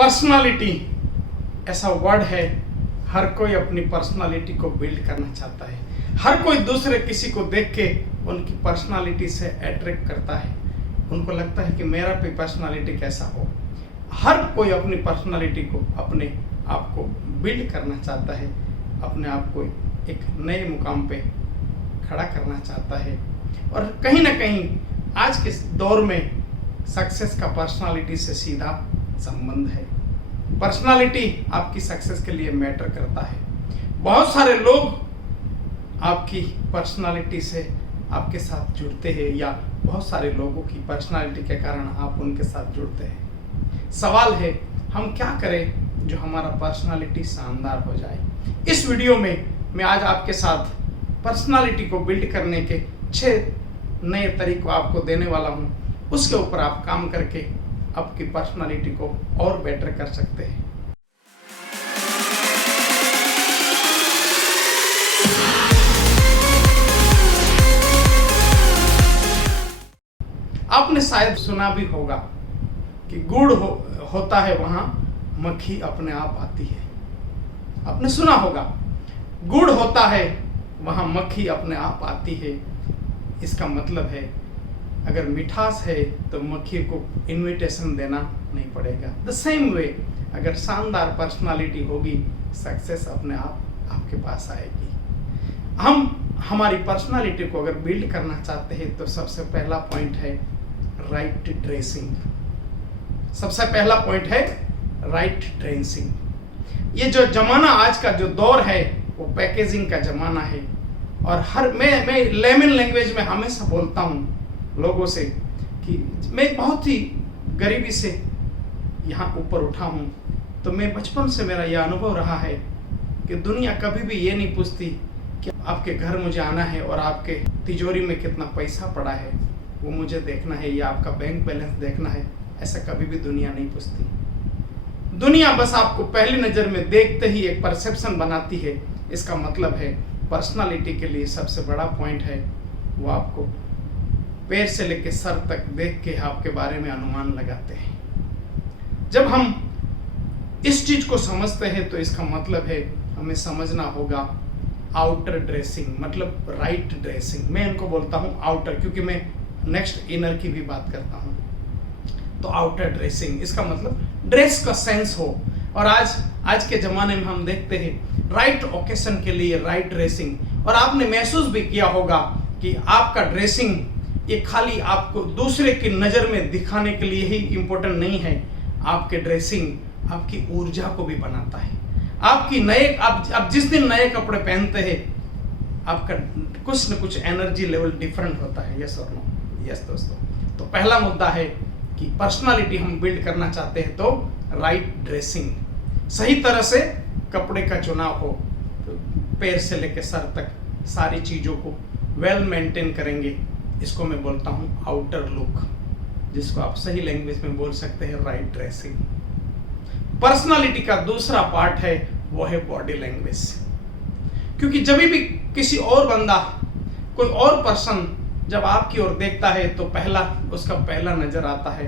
Personality ऐसा word है, हर कोई अपनी पर्सनालिटी को बिल्ड करना चाहता है। हर कोई दूसरे किसी को देख के उनकी पर्सनालिटी से अट्रैक्ट करता है। उनको लगता है कि मेरा भी पर्सनालिटी कैसा हो। हर कोई अपनी पर्सनालिटी को, अपने आप को बिल्ड करना चाहता है, अपने आप को एक नए मुकाम पे खड़ा करना चाहता है। और कहीं ना कहीं आज के दौर में सक्सेस का पर्सनालिटी से सीधा संबंध है। पर्सनालिटी आपकी सक्सेस के लिए मैटर करता है। बहुत सारे लोग आपकी पर्सनालिटी से आपके साथ जुड़ते हैं, या बहुत सारे लोगों की पर्सनालिटी के कारण आप उनके साथ जुड़ते हैं। सवाल है, हम क्या करें जो हमारा पर्सनालिटी शानदार हो जाए। इस वीडियो में मैं आज आपके साथ पर्सनालिटी को बिल्ड करने के 6 नए तरीकों आपको देने वाला हूँ। उसके ऊपर आप काम करके आपकी पर्सनालिटी को और बेटर कर सकते हैं। आपने शायद सुना भी होगा कि गुड़ होता है वहां मक्खी अपने आप आती है। आपने सुना होगा, गुड़ होता है वहां मक्खी अपने आप आती है। इसका मतलब है, अगर मिठास है तो मक्खी को इनविटेशन देना नहीं पड़ेगा। द सेम वे, अगर शानदार पर्सनालिटी होगी, सक्सेस अपने आप आपके पास आएगी। हम हमारी पर्सनालिटी को अगर बिल्ड करना चाहते हैं तो सबसे पहला पॉइंट है राइट ड्रेसिंग। सबसे पहला पॉइंट है राइट ड्रेसिंग। ये जो जमाना, आज का जो दौर है, वो पैकेजिंग का जमाना है। और मैं लेमन लैंग्वेज में हमेशा बोलता हूँ लोगों से कि मैं बहुत ही गरीबी से यहाँ ऊपर उठा हूँ। तो मैं बचपन से मेरा यह अनुभव रहा है कि दुनिया कभी भी ये नहीं पूछती कि आपके घर मुझे आना है और आपके तिजोरी में कितना पैसा पड़ा है वो मुझे देखना है, या आपका बैंक बैलेंस देखना है। ऐसा कभी भी दुनिया नहीं पूछती। दुनिया बस आपको पहली नज़र में देखते ही एक परसेप्शन बनाती है। इसका मतलब है पर्सनालिटी के लिए सबसे बड़ा पॉइंट है, वो आपको पैर से लेकर सर तक देख के आपके बारे में अनुमान लगाते हैं। जब हम इस चीज को समझते हैं तो इसका मतलब है हमें समझना होगा आउटर ड्रेसिंग, मतलब राइट ड्रेसिंग। मैं इनको बोलता हूँ आउटर, क्योंकि मैं नेक्स्ट इनर की भी बात करता हूँ। तो आउटर ड्रेसिंग, इसका मतलब ड्रेस का सेंस हो। और आज के जमाने में हम देखते हैं राइट ओकेशन के लिए राइट ड्रेसिंग। और आपने महसूस भी किया होगा कि आपका ड्रेसिंग ये खाली आपको दूसरे की नज़र में दिखाने के लिए ही इम्पोर्टेंट नहीं है। आपके ड्रेसिंग आपकी ऊर्जा को भी बनाता है। आपकी आप जिस दिन नए कपड़े पहनते हैं, आपका कुछ न कुछ एनर्जी लेवल डिफरेंट होता है। यस और नो? यस दोस्तों। तो पहला मुद्दा है कि पर्सनालिटी हम बिल्ड करना चाहते हैं तो राइट ड्रेसिंग, सही तरह से कपड़े का चुनाव हो, तो पैर से लेकर सर तक सारी चीज़ों को वेल मेंटेन करेंगे। इसको मैं बोलता हूँ आउटर लुक, जिसको आप सही लैंग्वेज में बोल सकते हैं राइट ड्रेसिंग। पर्सनालिटी का दूसरा पार्ट है वो है बॉडी लैंग्वेज। क्योंकि जब भी किसी और बंदा, कोई और पर्सन जब आपकी ओर देखता है तो उसका पहला नजर आता है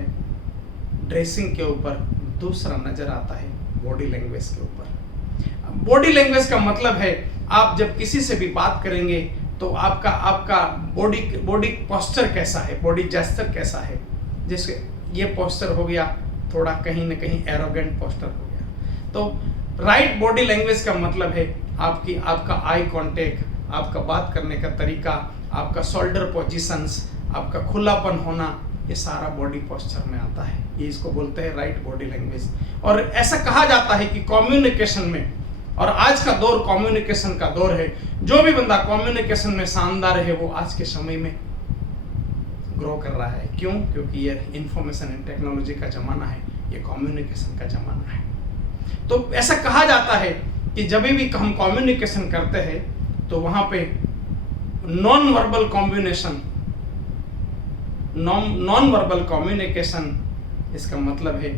ड्रेसिंग के ऊपर, दूसरा नजर आता है बॉडी लैंग्वेज के ऊपर। बॉडी लैंग्वेज का मतलब है आप जब किसी से भी बात करेंगे तो आपका बॉडी पोस्चर कैसा है, बॉडी जेस्चर कैसा है। जैसे ये पोस्चर हो गया थोड़ा कहीं ना कहीं एरोगेंट पोस्चर हो गया। तो राइट बॉडी लैंग्वेज का मतलब है आपका आई कांटेक्ट, आपका बात करने का तरीका, आपका शोल्डर पोजीशंस, आपका खुलापन होना, ये सारा बॉडी पोस्चर में आता है। ये इसको बोलते हैं राइट बॉडी लैंग्वेज। और ऐसा कहा जाता है कि कम्युनिकेशन में, और आज का दौर कम्युनिकेशन का दौर है, जो भी बंदा कम्युनिकेशन में शानदार है वो आज के समय में ग्रो कर रहा है। क्यों? क्योंकि ये इंफॉर्मेशन एंड टेक्नोलॉजी का जमाना है, ये कम्युनिकेशन का जमाना है। तो ऐसा कहा जाता है कि जब भी हम कम्युनिकेशन करते हैं तो वहां पे नॉन वर्बल कम्युनिकेशन, इसका मतलब है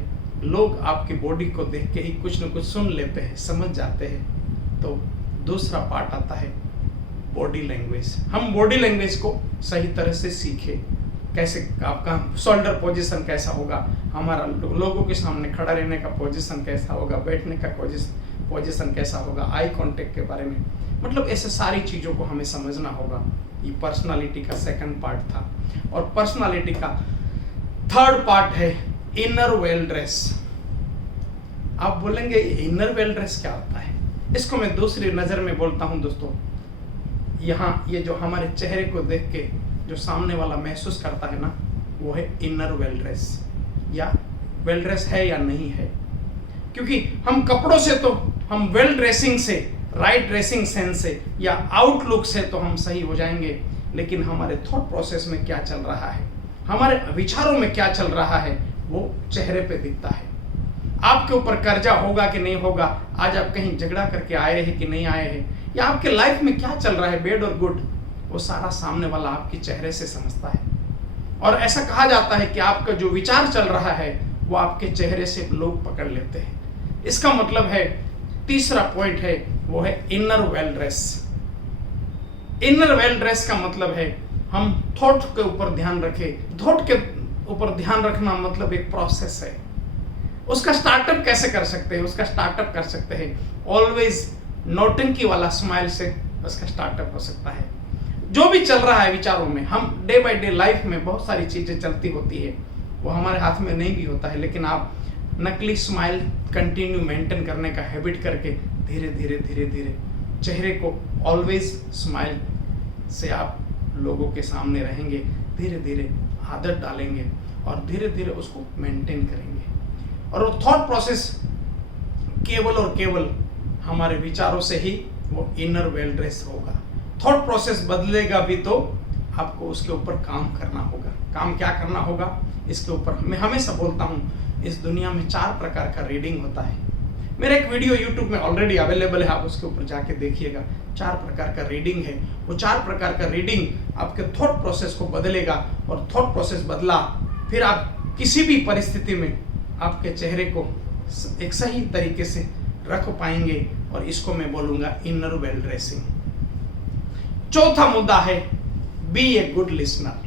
लोग आपकी बॉडी को देख के ही कुछ न कुछ सुन लेते हैं, समझ जाते हैं। तो दूसरा पार्ट आता है बॉडी लैंग्वेज। हम बॉडी लैंग्वेज को सही तरह से सीखें, कैसे आपका शोल्डर पोजीशन कैसा होगा, हमारा लोगों के सामने खड़ा रहने का पोजीशन कैसा होगा, बैठने का पोजीशन कैसा होगा, आई कांटेक्ट के बारे में, मतलब ऐसे सारी चीज़ों को हमें समझना होगा। ये पर्सनालिटी का सेकंड पार्ट था। और पर्सनालिटी का थर्ड पार्ट है इनर वेल ड्रेस। आप बोलेंगे इनर वेल ड्रेस क्या होता है? इसको मैं दूसरी नज़र में बोलता हूं दोस्तों। यहाँ ये जो हमारे चेहरे को देख के जो सामने वाला महसूस करता है ना, वो है इनर वेल ड्रेस, या वेल ड्रेस है या नहीं है। क्योंकि हम कपड़ों से तो हम वेल ड्रेसिंग से, राइट ड्रेसिंग सेंस से या आउटलुक से तो हम सही हो जाएंगे, लेकिन हमारे थॉट प्रोसेस में क्या चल रहा है, हमारे विचारों में क्या चल रहा है, वो चेहरे पे दिखता है। आपके ऊपर कर्जा होगा कि नहीं होगा, आज आप कहीं झगड़ा करके आए हैं कि नहीं आए हैं, या आपके लाइफ में क्या चल रहा है, बैड और गुड, वो सारा सामने वाला आपके चेहरे से समझता है। और ऐसा कहा जाता है कि आपका जो विचार चल रहा है वो आपके चेहरे से लोग पकड़ लेते हैं। इसका मतलब है, तीसरा पॉइंट है, वो है inner well dress. Inner well dress का मतलब है हम थॉट के ऊपर ध्यान रखें। थॉट के ऊपर ध्यान रखना मतलब एक प्रोसेस है। उसका स्टार्टअप कैसे कर सकते हैं? उसका स्टार्टअप कर सकते हैं ऑलवेज नौटंकी वाला स्माइल से उसका स्टार्टअप हो सकता है। जो भी चल रहा है विचारों में, हम डे बाय डे लाइफ में बहुत सारी चीजें चलती होती है, वो हमारे हाथ में नहीं भी होता है, लेकिन आप नकली स्माइल कंटिन्यू मेंटेन करने का हैबिट करके धीरे धीरे धीरे धीरे चेहरे को ऑलवेज स्माइल से आप लोगों के सामने रहेंगे, धीरे धीरे आदत डालेंगे और धीरे धीरे उसको मेंटेन करेंगे। और वो थॉट प्रोसेस केवल और केवल हमारे विचारों से ही वो इनर वेल ड्रेस होगा। थॉट प्रोसेस बदलेगा भी तो आपको उसके ऊपर काम करना होगा। काम क्या करना होगा? इसके ऊपर मैं हमेशा बोलता हूँ, इस दुनिया में 4 प्रकार का रीडिंग होता है। मेरा एक वीडियो YouTube में ऑलरेडी अवेलेबल है, आप उसके ऊपर जाके देखिएगा। 4 प्रकार का रीडिंग है। वो 4 प्रकार का रीडिंग आपके थॉट प्रोसेस को बदलेगा, और थॉट प्रोसेस बदला फिर आप किसी भी परिस्थिति में आपके चेहरे को एक सही तरीके से रख पाएंगे, और इसको मैं बोलूंगा इनर वेल ड्रेसिंग। चौथा मुद्दा है be a good listener.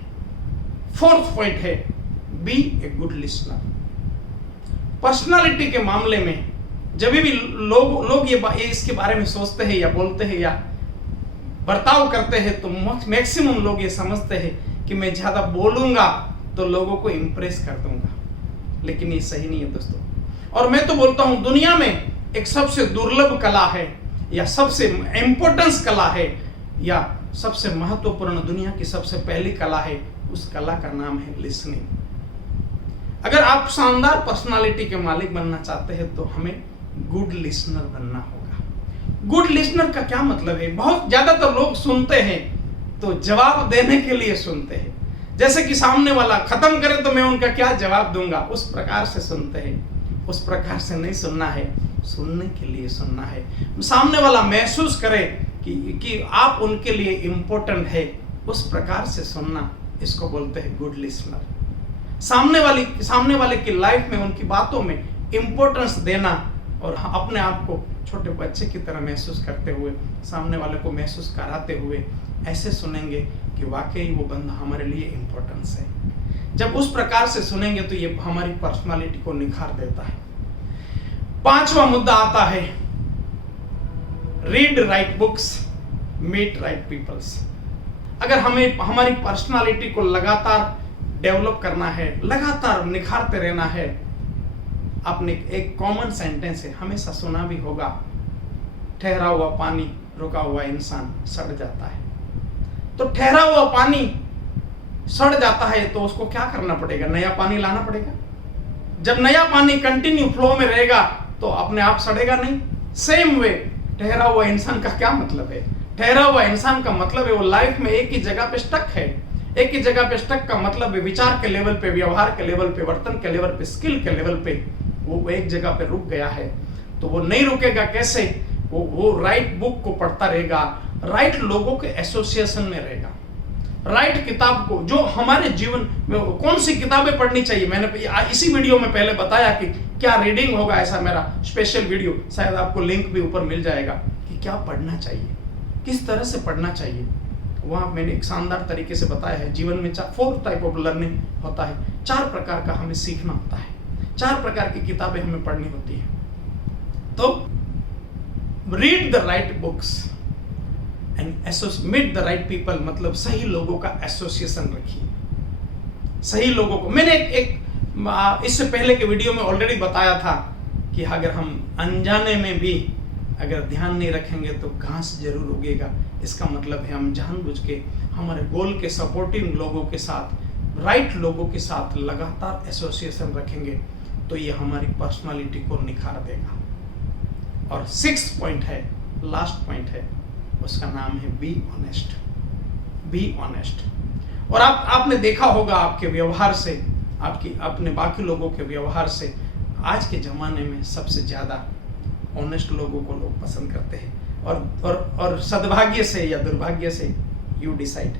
Fourth point है be a good listener. Personality के मामले में जब भी लोग ये इसके बारे में सोचते हैं या बोलते हैं या बर्ताव करते हैं, तो मैक्सिमम लोग ये समझते हैं कि मैं ज्यादा बोलूंगा तो लोगों को इंप्रेस कर दूंगा, लेकिन ये सही नहीं है दोस्तों। और मैं तो बोलता हूं, दुनिया में एक सबसे दुर्लभ कला है, या सबसे इंपॉर्टेंस कला है, या सबसे महत्वपूर्ण, दुनिया की सबसे पहली कला है, उस कला का नाम है लिसनिंग। अगर आप शानदार पर्सनालिटी के मालिक बनना चाहते हैं तो हमें गुड लिसनर बनना होगा। गुड लिसनर का क्या मतलब है? बहुत ज्यादातर लोग सुनते हैं तो जवाब देने के लिए सुनते हैं, जैसे कि सामने वाला खत्म करे तो मैं उनका क्या जवाब दूंगा, उस प्रकार से सुनते हैं। उस प्रकार से नहीं सुनना है, सुनने के लिए सुनना है। सामने वाला महसूस करे कि आप उनके लिए इम्पोर्टेंट है, उस प्रकार से सुनना, इसको बोलते हैं गुड लिसनर। सामने वाले की लाइफ में, उनकी बातों में इम्पोर्टेंस देना, और अपने आप को छोटे बच्चे की तरह महसूस करते हुए, सामने वाले को महसूस कराते हुए ऐसे सुनेंगे कि वाकई वो बंदा हमारे लिए इम्पोर्टेंस है। जब उस प्रकार से सुनेंगे तो ये हमारी पर्सनालिटी को निखार देता है। 5वां मुद्दा आता है read right books, meet right peoples. अगर हमें हमारी पर्सनालिटी को लगातार डेवलप करना है, लगातार निखारते रहना है, आपने एक कॉमन सेंटेंस है, हमेशा सुना भी होगा, ठहरा हुआ पानी, रुका हुआ इंसान सड़ जाता है। तो ठहरा हुआ पानी सड़ जाता है तो उसको क्या करना पड़ेगा? नया पानी लाना पड़ेगा। जब नया पानी कंटिन्यू फ्लो में रहेगा तो अपने आप सड़ेगा नहीं। सेम वे ठहरा हुआ इंसान का क्या मतलब है? ठहरा हुआ इंसान का मतलब है वो लाइफ में एक ही जगह पे स्टक है। एक ही जगह पे स्टक का मतलब है विचार के लेवल पे, व्यवहार के लेवल पे, वर्तन के लेवल पे, स्किल के लेवल पे वो एक जगह पे रुक गया है। तो वो नहीं रुकेगा कैसे? वो राइट बुक को पढ़ता रहेगा, राइट लोगों के एसोसिएशन में रहेगा, राइट किताब को, जो हमारे जीवन में कौन सी किताबें पढ़नी चाहिए। मैंने इसी वीडियो में पहले बताया कि क्या रीडिंग होगा, ऐसा मेरा स्पेशल वीडियो, शायद आपको लिंक भी ऊपर मिल जाएगा कि क्या पढ़ना चाहिए, किस तरह से पढ़ना चाहिए। वहाँ मैंने एक शानदार तरीके से बताया है। जीवन में 4 टाइप ऑफ लर्निंग होता है, 4 प्रकार का हमें सीखना होता है, 4 प्रकार की किताबें हमें पढ़नी होती है। तो read the right books and meet the right people, मतलब सही लोगों का एसोसिएशन रखिए, सही लोगों को। मैंने एक इससे पहले के वीडियो में ऑलरेडी बताया था कि अगर हम अनजाने में भी अगर ध्यान नहीं रखेंगे तो घास जरूर उगेगा। इसका मतलब है हम जानबूझ के हमारे गोल के सपोर्टिव लोगों के साथ, राइट लोगों के साथ लगातार एसोसिएशन रखेंगे तो ये हमारी पर्सनालिटी को निखार देगा। और 6th पॉइंट है, लास्ट पॉइंट है, उसका नाम है बी ऑनेस्ट। Be honest. और आपने देखा होगा आपके व्यवहार से, आपकी अपने बाकी लोगों के व्यवहार से, आज के ज़माने में सबसे ज़्यादा ऑनेस्ट लोगों को लोग पसंद करते हैं। और सद्भाग्य से या दुर्भाग्य से, यू डिसाइड,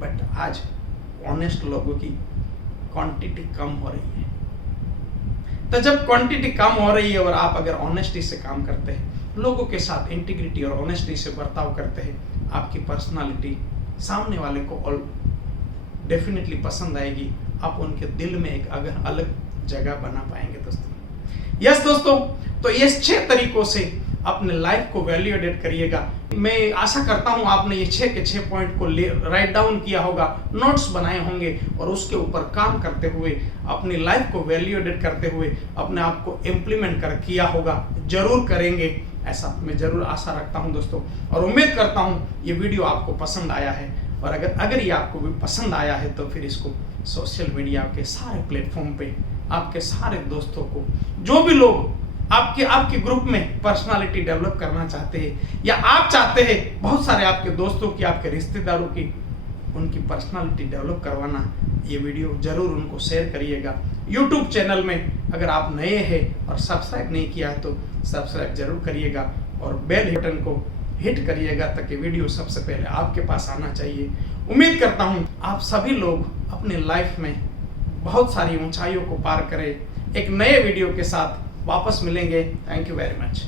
बट आज ऑनेस्ट लोगों की क्वांटिटी कम हो रही है। तो जब क्वांटिटी कम हो रही है और आप अगर ऑनेस्टी से काम करते हैं, लोगों के साथ इंटीग्रिटी और ऑनेस्टी से बर्ताव करते हैं, आपकी पर्सनालिटी सामने वाले को डेफिनेटली पसंद आएगी। आप उनके दिल में एक अलग जगह बना पाएंगे दोस्तों। यस दोस्तों, तो ये 6 तरीकों से अपने लाइफ को वैल्यू एडेड करिएगा। मैं आशा करता हूं आपने ये 6 के 6 पॉइंट को राइट डाउन किया होगा, नोट्स बनाए होंगे और उसके ऊपर काम करते हुए अपनी लाइफ को वैल्यू एडेड करते हुए अपने आप को इम्प्लीमेंट किया होगा। जरूर करेंगे, ऐसा मैं जरूर आशा रखता हूं दोस्तों, और उम्मीद करता हूं ये वीडियो आपको पसंद आया है। और अगर ये आपको भी पसंद आया है तो फिर इसको सोशल मीडिया के सारे प्लेटफॉर्म पे आपके सारे दोस्तों को, जो भी लोग आपके ग्रुप में पर्सनालिटी डेवलप करना चाहते हैं या आप चाहते हैं बहुत सारे आपके दोस्तों की, आपके रिश्तेदारों की, उनकी पर्सनालिटी डेवलप करवाना, ये वीडियो जरूर उनको शेयर करिएगा। यूट्यूब चैनल में अगर आप नए हैं और सब्सक्राइब नहीं किया है तो सब्सक्राइब जरूर करिएगा और बेल बटन को हिट करिएगा ताकि वीडियो सबसे पहले आपके पास आना चाहिए। उम्मीद करता हूँ आप सभी लोग अपने लाइफ में बहुत सारी ऊंचाइयों को पार करें। एक नए वीडियो के साथ वापस मिलेंगे। Thank you very much.